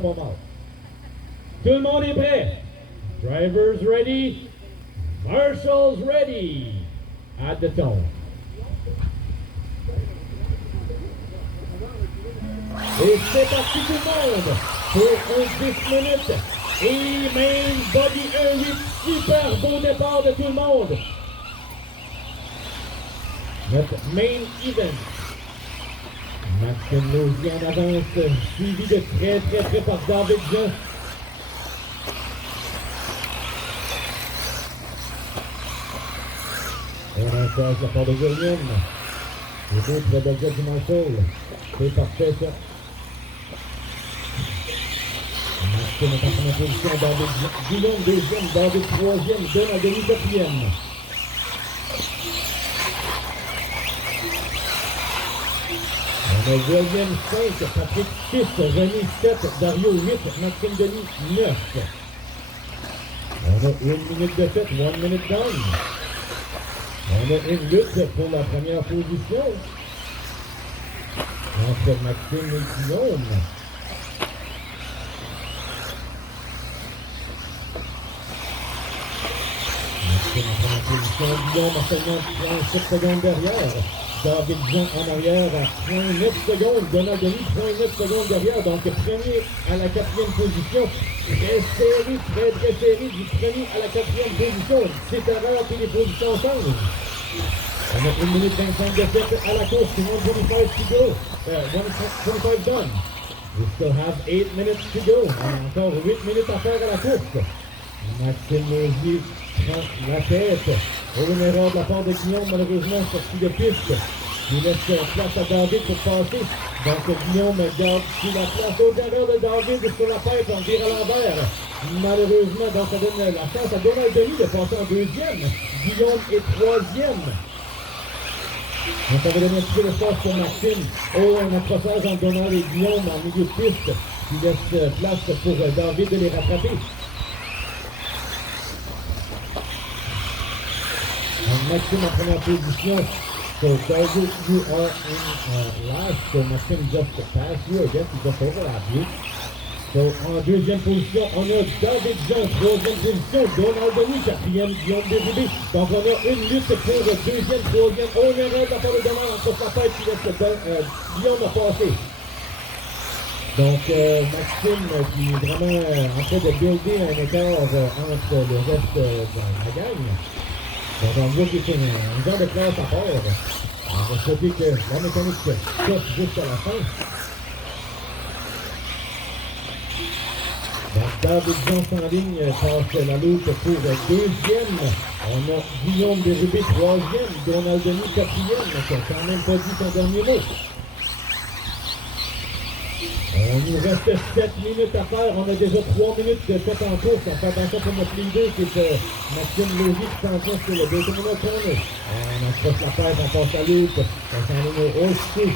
Tout le monde est prêt. Drivers ready. Marshals ready. Add the tone. Et c'est parti tout le monde pour un 10 minutes. Et main body 1-8. Super beau départ de tout le monde. Notre main event. Maxime Lausier en avance, suivi de très près par David Jean. On encourage la part de William. Les autres Belgique du Marshall. C'est parfait ça. Maxime est en première position, David Guillaume deuxième, David troisième, Donald Denis quatrième. On a William 5, Patrick 6, René 7, Dario 8, Maxime Denis 9. On a 1 minute de fête, 1 minute done. On a une lutte pour la première position entre Maxime et Guillaume. Maxime en première position, Guillaume a seulement 37 secondes derrière. David Jean en arrière à 0.9 secondes. Donald Denis 0.9 secondes derrière. Donc premier à la 4e position. Très serré, très serré du premier à la 4e position. C'est erreur puis les positions changent. On a 1 minute 25 de fête à la course. 125 to go. 125 done. We still have 8 minutes to go. On a encore 8 minutes à faire à la course. Maxime Lausier prend la tête. Une erreur de la part de Guillaume, malheureusement, sorti de piste. Il laisse place à David pour passer. Donc Guillaume garde sur la place. Autre erreur de David sur la tête, on vire à l'envers. Malheureusement, donc ça donne la chance à Donald Denis de passer en deuxième. Guillaume est troisième. Donc ça va donner un petit peu d'espace pour Maxime. Oh, un accrochage entre Donald et Guillaume en milieu de piste. Qui laisse place pour David de les rattraper. Maxime en première position. So David, you are in last. So Maxime just passed you. I guess he just overlapped you. So en deuxième position, on a David Jean. Troisième position, Donald Denis. Quatrième, Guillaume Bérubé. Donc on a une lutte pour le deuxième, troisième. On erreur de la part de Donald entre sa tête qui laisse Guillaume a passé. Donc Maxime qui est vraiment en train de builder un écart entre le reste de la gang. Donc on voit qu'il fait un genre de classe à part. On va souhaiter que la mécanique sorte jusqu'à la fin. Donc David Jean en ligne passe la loupe pour deuxième. On a Guillaume Bérubé troisième, Donald Denis quatrième, qui n'a quand même pas dit son dernier mot. On nous reste 7 minutes à faire. On a déjà 3 minutes de tête en course. On fait attention pour notre leader qui est Maxime Lausier qui s'en vient sur le deuxième corner. On accroche la tête, on passe la loupe. On s'enligne au haut-dessus.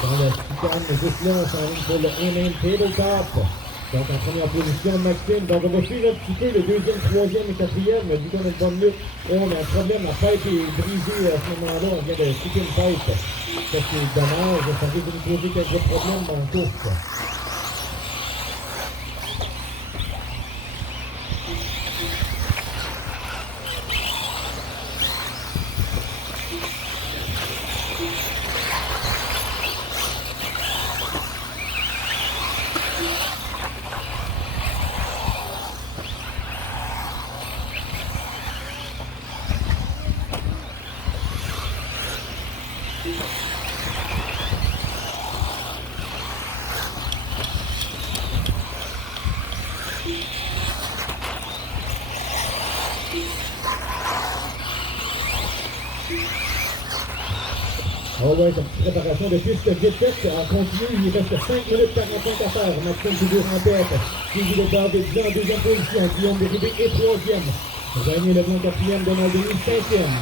Dans le chicane, juste là, on s'enligne pour le M-Main Tabletop. Donc en première position, Maxime. Donc on va suivre un petit peu le deuxième, troisième et quatrième. Vu qu'on a une bonne lutte. Et on a un problème, la tête est brisée à ce moment-là. On vient de couper une tête. Ça c'est dommage. Ça risque de nous poser quelques problèmes dans la course. Oh ouais, cette petite préparation de piste vite faite. On continue, il reste 5 minutes 45 à faire. Maxime toujours en tête. Suivi de David Jean en deuxième position. Guillaume Bérubé est troisième. René Leblanc quatrième, Donald Denis cinquième.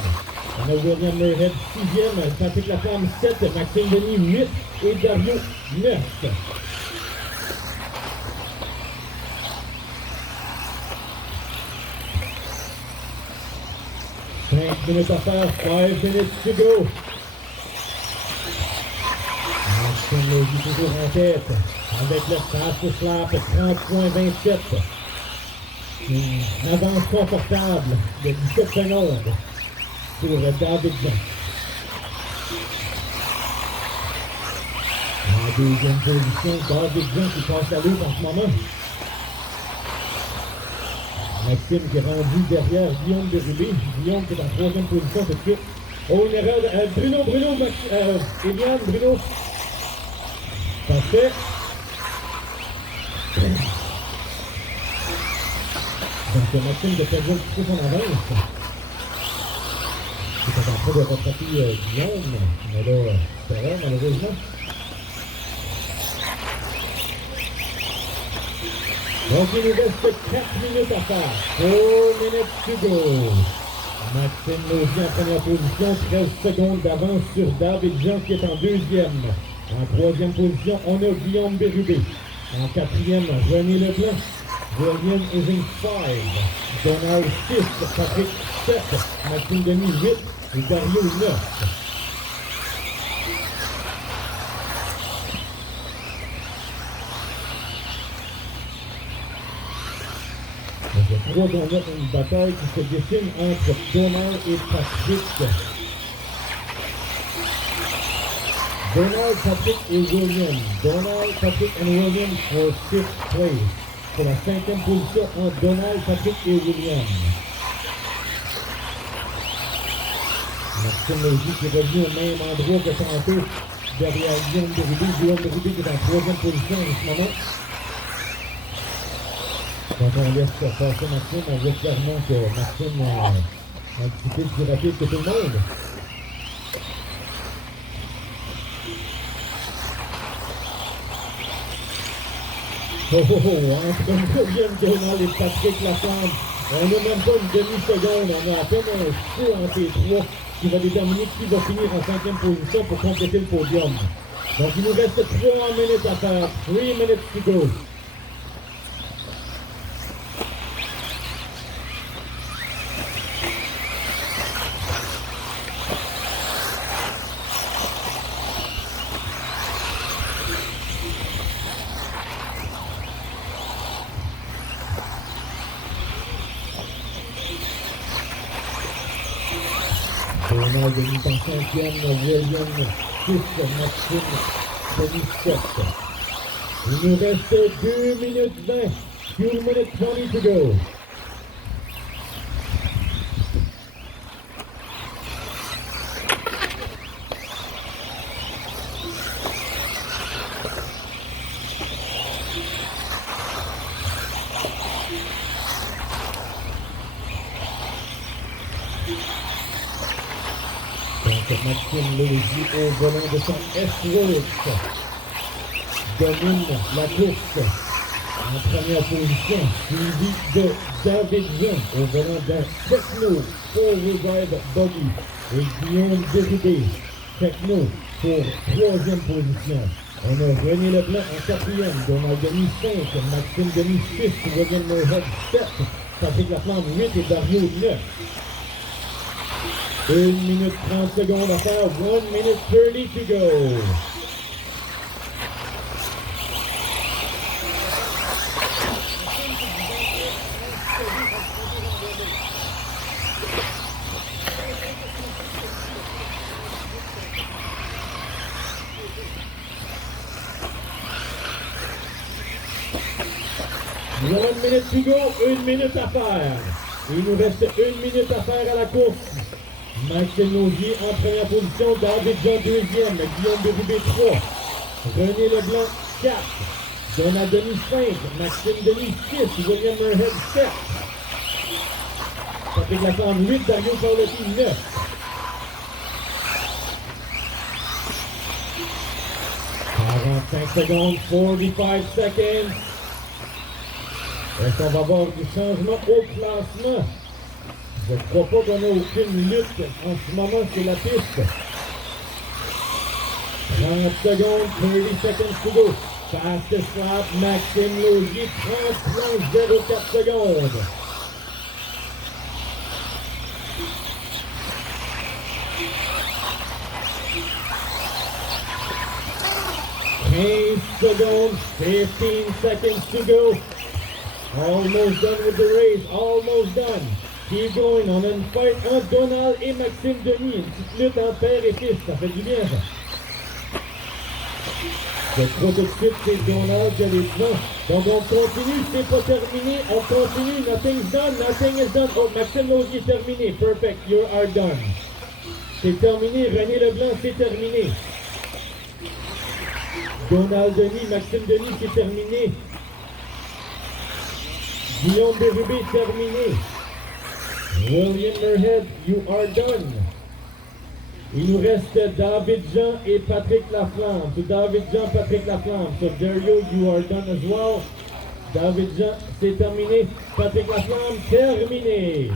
On a William Murhead sixième, Patrick Laflamme 7, Maxime Denis 8 et Dario 9. Cinq minutes à faire, 5 minutes to go. Maxime Lausier toujours en tête. avec le fast slap, 30,27. Une avance confortable de 17 secondes pour David Jean. En deuxième position, David Jean qui passe la lutte en ce moment. Maxime qui est rendu derrière Guillaume Bérubé. Guillaume qui est en troisième position tout de suite. Oh, une erreur de Evian, Bruno. Parfait. Donc Maxime de perdu un petit peu son avance. Il est en train de rattraper Guillaume. Mais là, c'est vrai, malheureusement. Donc il nous reste 4 minutes à faire. 4 minutes to go. Maxime Laugier en première position, 13 secondes d'avance sur David Jean qui est en deuxième. En troisième position, on a Guillaume Bérubé. En quatrième, René Leblanc. William is in 5. Donald 6. Patrick 7. Maxime Denis 8. Et Dario 9. Je crois qu'on a une bataille qui se dessine entre Donald et Patrick. Donald, Patrick et William. Donald, Patrick and William for 6th place. Pour la cinquième position entre Donald, Patrick et William. Maxime Laugier qui est revenu au même endroit que tantôt derrière Guillaume Bérubé. Guillaume Bérubé qui est en troisième position en ce moment. Quand on laisse passer Maxime, on voit clairement que Maxime est un petit peu plus rapide que tout le monde. Entre William Donald et Patrick Laflamme, on n'a même pas une demi-seconde, on a à peine un feu entre les trois qui va déterminer qui va finir en cinquième position pour compléter le podium. Donc il nous reste 3 minutes à faire, 3 minutes to go. Donald Denis en cinquième, William 6, Maxime Denis 7. Il nous reste 2 minutes 20, 2 minutes 20 to go. Maxime Laugier au volant de son S-Works domine la course en première position, suivi de David Jean au volant d'un Techno 4-wheel drive buggy et Guillaume Bérubé, Techno pour troisième position. On a René Leblanc en quatrième, Donald Denis 5, Maxime Denis 6, William Morehead 7, Patrick Laflamme 8 et Dario 9. 1 minute 30 secondes à faire, 1 minute 30 to go. One minute to go, 1 minute à faire. Il nous reste 1 minute à faire à la course. Maxime Laugier en première position, David Jean deuxième, Guillaume Bérubé 3, René Leblanc 4, Donald Denis 5, Maxime Denis 6, William Morehead 7, Patrick Laflamme 8, Dario Paolotti 9. Secondes, 45 seconds. Est-ce qu'on va avoir du changement au classement? Je ne crois pas qu'on ait aucune lutte en ce moment sur la piste. 30 secondes, 30 seconds to go. Fastest lap, Maxime Laugier, 30,04 secondes. 15 secondes, 15 seconds to go. Almost done with the race, almost done. Keep going, on a une fight entre Donald et Maxime Denis. Une petite lutte entre père et fils, ça fait du bien ça. Je crois tout de suite c'est Donald qui a les devants. Donc on continue, c'est pas terminé, on continue, nothing's done, nothing is done. Oh, Maxime Lausier terminé, perfect, you are done. C'est terminé, René Leblanc, c'est terminé. Donald Denis, Maxime Denis, c'est terminé. Guillaume Bérubé, terminé. William Merhead, you are done. Il nous reste David Jean et Patrick Laflamme. So David Jean, Patrick Laflamme. So Dario, you are done as well. David Jean, c'est terminé. Patrick Laflamme, terminé.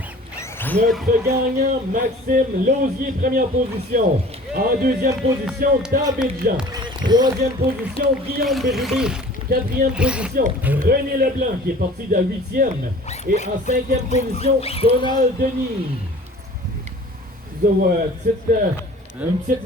Notre gagnant, Maxime Lausier, première position. En deuxième position, David Jean. Troisième position, Guillaume Bérubé. Quatrième position, René Leblanc, qui est parti de la 8e. Et en 5e position, Donald Denis. So, une petite